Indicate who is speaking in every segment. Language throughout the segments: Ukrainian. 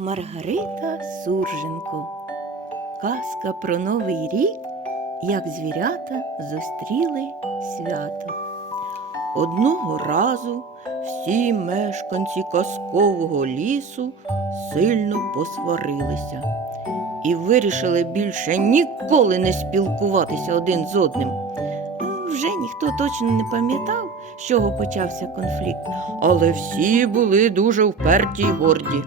Speaker 1: Маргарита Сурженко. Казка про Новий рік, як звірята зустріли свято. Одного разу всі мешканці казкового лісу сильно посварилися і вирішили більше ніколи не спілкуватися один з одним. Вже ніхто точно не пам'ятав, з чого почався конфлікт, але всі були дуже вперті й горді.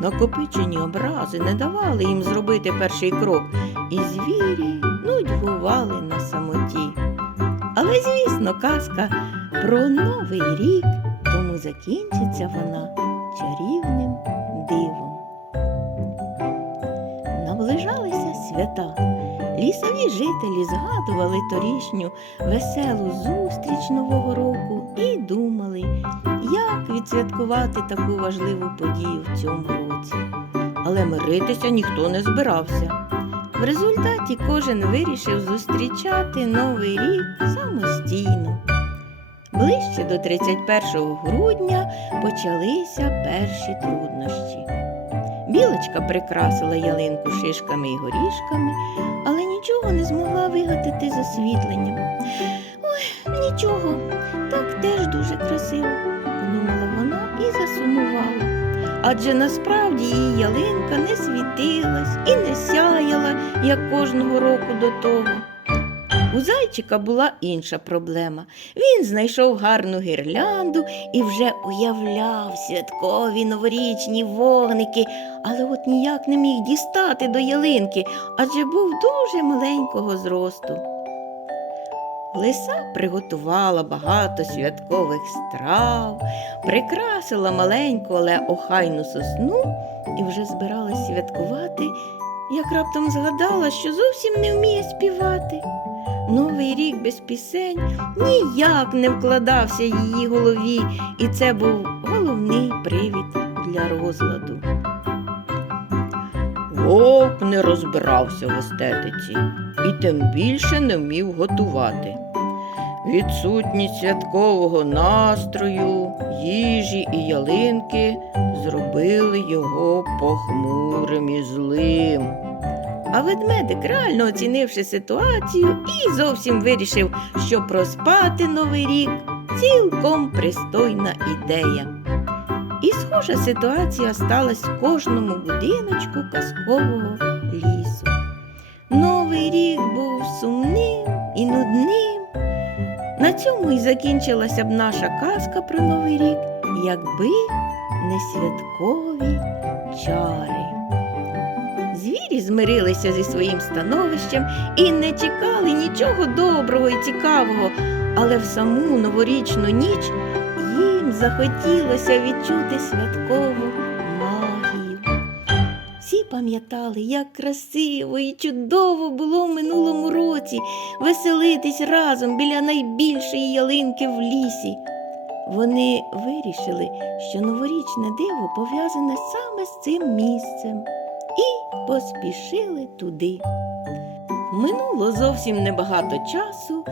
Speaker 1: Накопичені образи не давали їм зробити перший крок, і звірі нудьгували на самоті. Але, звісно, казка про новий рік, тому закінчиться вона чарівним дивом. Наближалися свята. Лісові жителі згадували торішню веселу зустріч Нового року і думали, як відсвяткувати таку важливу подію в цьому році. Але миритися ніхто не збирався. В результаті кожен вирішив зустрічати Новий рік самостійно. Ближче до 31 грудня почалися перші труднощі. Білочка прикрасила ялинку шишками і горішками, але нічого не змогла вигадати з освітленням. Ой, нічого, так теж дуже красиво, подумала вона і засумувала. Адже насправді її ялинка не світилась і не сяяла, як кожного року до того. У зайчика була інша проблема. Він знайшов гарну гірлянду і вже уявляв святкові новорічні вогники, але от ніяк не міг дістати до ялинки, адже був дуже маленького зросту. Лиса приготувала багато святкових страв, прикрасила маленьку, але охайну сосну і вже збиралась святкувати, як раптом згадала, що зовсім не вміє співати. Новий рік без пісень ніяк не вкладався її голові, і це був головний привід для розладу. Вовк не розбирався в естетиці і тим більше не вмів готувати. Відсутність святкового настрою, їжі і ялинки зробили його похмурим і злим. А ведмедик, реально оцінивши ситуацію, і зовсім вирішив, що проспати новий рік цілком пристойна ідея. І схожа ситуація сталася в кожному будиночку казкового лісу. Новий рік був сумним і нудним. На цьому і закінчилася б наша казка про новий рік, якби не святкові чари. Звірі змирилися зі своїм становищем і не чекали нічого доброго і цікавого, але в саму новорічну ніч їм захотілося відчути святкову магію. Всі пам'ятали, як красиво і чудово було в минулому році веселитись разом біля найбільшої ялинки в лісі. Вони вирішили, що новорічне диво пов'язане саме з цим місцем і поспішили туди. Минуло зовсім небагато часу,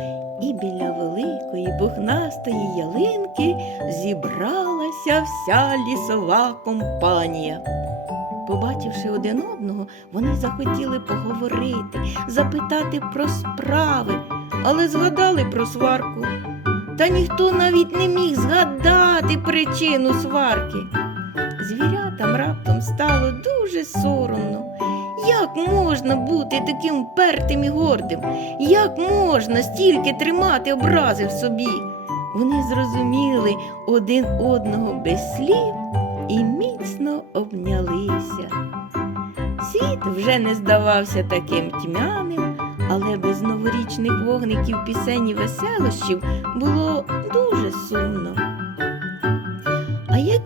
Speaker 1: і біля великої пухнастої ялинки зібралася вся лісова компанія. Побачивши один одного, вони захотіли поговорити, запитати про справи, але згадали про сварку. Та ніхто навіть не міг згадати причину сварки. Звірятам раптом стало дуже соромно. Як можна бути таким пертим і гордим? Як можна стільки тримати образи в собі? Вони зрозуміли один одного без слів і міцно обнялися. Світ вже не здавався таким тьмяним, але без новорічних вогників пісень і веселощів було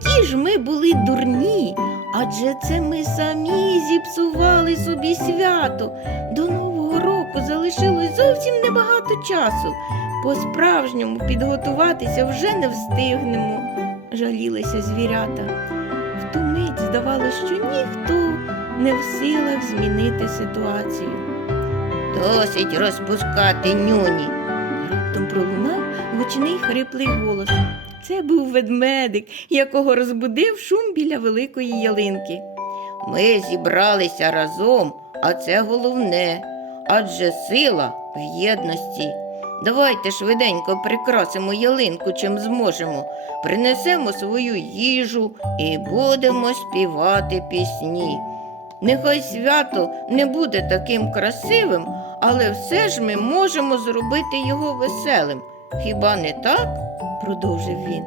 Speaker 1: які ж ми були дурні, адже це ми самі зіпсували собі свято. До Нового року залишилось зовсім небагато часу. По-справжньому підготуватися вже не встигнемо, жалілися звірята. В ту мить здавалося, що ніхто не в силах змінити ситуацію. Досить розпускати нюні. Раптом пролунав гучний хриплий голос. Це був ведмедик, якого розбудив шум біля великої ялинки. Ми зібралися разом, а це головне, адже сила в єдності. Давайте швиденько прикрасимо ялинку, чим зможемо, принесемо свою їжу і будемо співати пісні. Нехай свято не буде таким красивим, але все ж ми можемо зробити його веселим. Хіба не так? Продовжив він.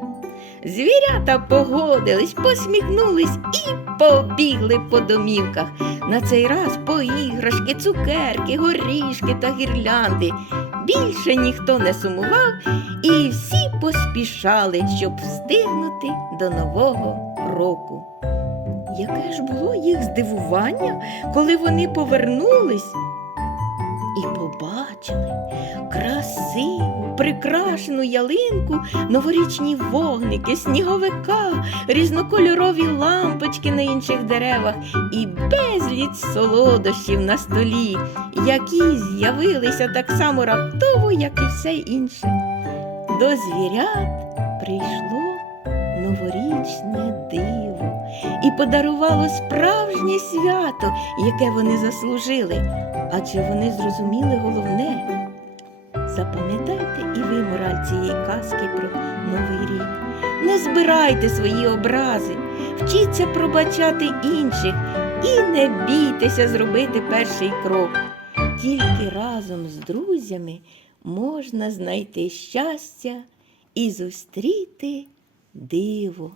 Speaker 1: Звірята погодились, посміхнулись і побігли по домівках. На цей раз по іграшки, цукерки, горішки та гірлянди. Більше ніхто не сумував, і всі поспішали, щоб встигнути до Нового року. Яке ж було їх здивування, коли вони повернулись і побачили красиву, прикрашену ялинку, новорічні вогники, сніговика, різнокольорові лампочки на інших деревах і безліч солодощів на столі, які з'явилися так само раптово, як і все інше. До звірят прийшло новорічне диво і подарувало справжнє свято, яке вони заслужили, адже вони зрозуміли головне. Запам'ятайте і ви мораль цієї казки про Новий рік. Не збирайте свої образи, вчіться пробачати інших і не бійтеся зробити перший крок. Тільки разом з друзями можна знайти щастя і зустріти диво.